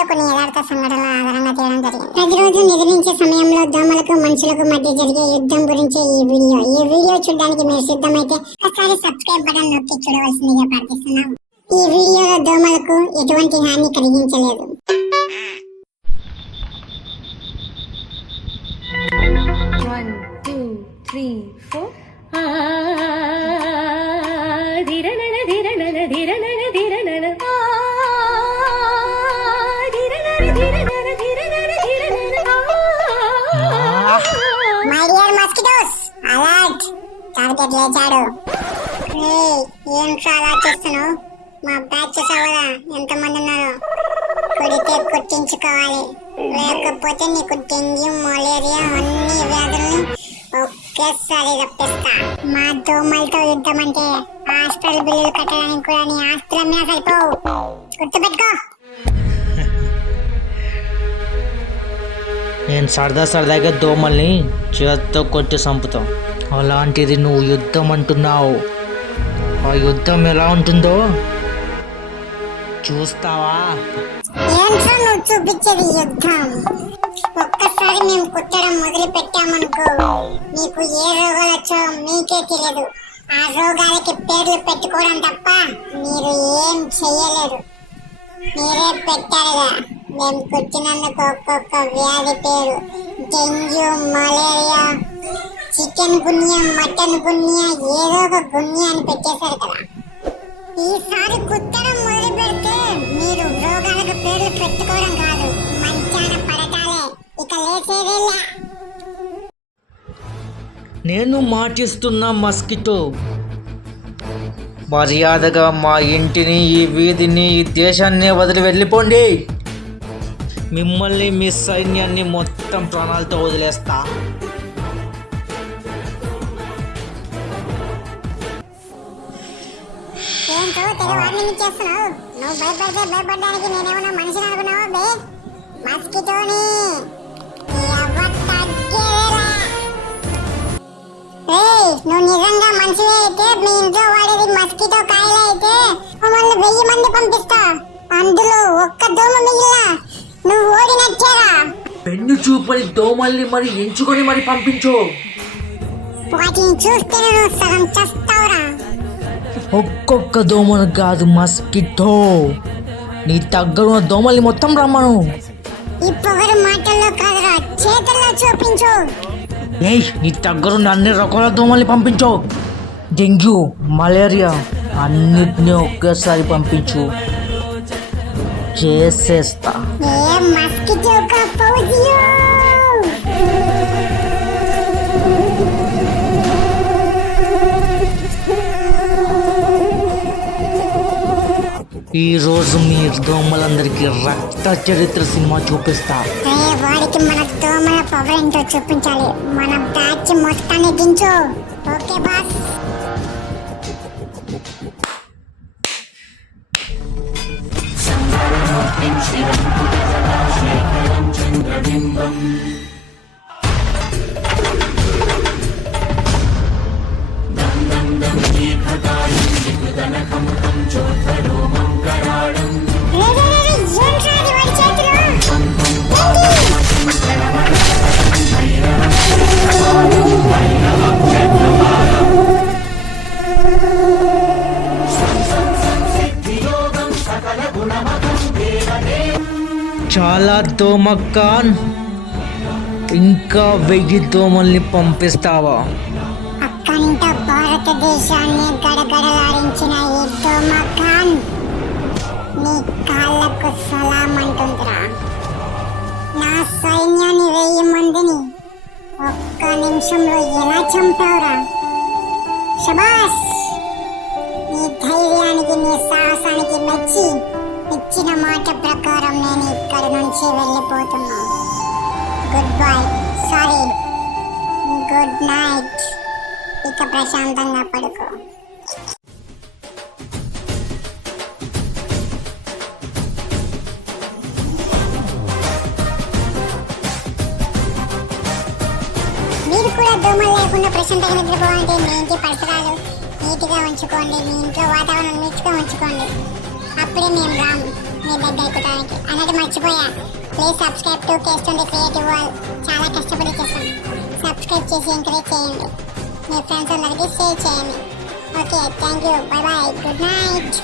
Video కొన్ని యథార్థ సంఘటనల ఆధారంగా తీయడం జరిగింది. ప్రతిరోజు నిద్రించే సమయంలో దోమలకు మనుషులకు మధ్య జరిగే యుద్ధం గురించే ఈ వీడియో చూడడానికి మీరు సిద్ధమైతే ఒకసారి సబ్స్క్రైబ్ బటన్ నొక్కి చూడవలసిందిగా ప్రార్థిస్తున్నాం. ఈ వీడియోలో దోమలకు ఎటువంటి హాని కలిగించలేదు. One, two, three, four. My dear mosquitoes, alert! Target లేచాడు. ఏంట్రా అలా చేస్తున్నావు? మా బ్యాచ్ చూసావా ఎంతమంది ఉన్నారో? కొడితే కొట్టించుకోవాలి, లేకపోతే నీకు డెంగ్యూ, మలేరియా అన్ని వ్యాధుల్ని ఒకేసారి రప్పిస్తా. మా దోమలతో యుద్ధం అంటే హాస్పిటల్ బిల్లులు కట్టడానికి కూడా నీ ఆస్తులమ్మినా సరిపోవు, గుర్తుపెట్టుకో. నేను సరదాగా దోమల్ని చేత్తో కొట్టి చంపుతాం. అలాంటిది నువ్వు యుద్ధం అంటున్నావు. ఆ యుద్ధం ఎలా ఉంటుందో చూస్తావా? ఏంట్రా నువ్వు చూపించేది యుద్ధం? ఒక్కసారి మేము కుట్టడం మొదలు పెట్టామనుకో, మీకు ఏ రోగాలు వచ్చో మీకే తెలియదు. ఆ రోగాలకి పేర్లు పెట్టుకోవడం తప్ప మీరు ఏం చెయ్యలేరు. మీరే పెట్టారుగా మేము కుట్టినందుకు ఒక్కొక్క వ్యాధి పేరు. డెంగ్యూ, మలేరియా, చికెన్ గున్యా, మటన్ గున్యా, ఏదో ఒక గున్యా అని పెట్టేశారు కదా. ఈసారి కుట్టడం మొదలు పెడితే మీరు రోగాలకు పేర్లు పెట్టుకోవడం కాదు, మంచాన పడటాలే. ఇక లేచేదేలా. నేను మాటిస్తున్నా మస్కిటో, మర్యాదగా మా ఇంటిని, ఈ వీధిని, ఈ దేశాన్ని వదిలి వెళ్ళిపోండి. మిమ్మల్ని, మీ సైన్యాన్ని మొత్తం ప్రాణాలతో వదిలేస్తా. ఏంటో తెగ వార్నింగ్ ఇచ్చేస్తున్నావు? నువ్వు భయపడితే భయపడడానికి నేనేమన్నా మనిషిని అనుకున్నావా బే? మస్కిటోని నువ్వు నిజంగా మనిషివే అయితే మీ ఇంట్లో వాడేది మస్కిటో కాయలే అయితే మమ్మల్ని 1000 మంది పంపిస్తా. అందులో ఒక్క దోమ మిగిలినా నువ్వు ఓడినచ్చారా? పెన్ను చూపని దోమల్ని మరి ఎంచుకొని మరి పంపించు. వాటిని చూస్తే నువ్వు సగం చస్తావురా. ఒక్కొక్క దోమను కాదు మస్కిటో, నీ దగ్గర దోమల్ని మొత్తం రమ్మను. ఈ పొగరు మాటల్లో కాదురా, చేతుల్లో చూపించు. నీ దగ్గరున్న అన్ని రకాల దోమల్ని పంపించు. డెంగ్యూ, మలేరియా అన్నిటినీ ఒకేసారి పంపించు, చేసేస్తా. మస్కిటో కా ఫౌజియో. ఈ రోజు మీ దోమలందరికీ రక్త చరిత్ర సినిమా చూపిస్తా. వాడికి మన దోమల పవర్ ఏంటో చూపించాలి. మన బ్యాచ్ మొత్తాన్ని దించు. Okay boss. చాలా దోమకాన్, ఇంకా 1000 దోమల్ని పంపిస్తావా? అక్కంట భారతదేశాన్ని గడగడలాడించిన ఈ దోమకాన్ నీ కాళ్ళకు సలాం అంటుందిరా. నా సైన్యాన్ని 1000 మందిని ఒక్క నిమిషంలో ఎలా చంపావురా? శబాష్! నీ ధైర్యానికి, నీ సాహసానికి మెచ్చి ఇచ్చిన మాట ప్రకారం నేను ఇక్కడ నుంచి వెళ్ళిపోతున్నా. Good bye, sorry, good night. ఇక ప్రశాంతంగా పడుకో. మీరు కూడా దోమలు లేకుండా ప్రశాంతంగా నిద్రపోవాలంటే మీ ఇంటి పరిసరాలు నీట్గా ఉంచుకోండి. మీ ఇంట్లో వాతావరణం నీట్గా ఉంచుకోండి. అప్పుడే మేము రాము. మీ దగ్గరికి రావడానికి అన్నట్టు మర్చిపోయా. ప్లీజ్ సబ్స్క్రైబ్ టు కేస్తుంది క్రియేటివ్ వరల్డ్. చాలా కష్టపడి చేస్తాం. సబ్స్క్రైబ్ చేసి ఎంకరేజ్ చేయండి. మీ ఫ్రెండ్స్ అందరికీ షేర్ చేయండి. Okay, thank you, bye bye, good night.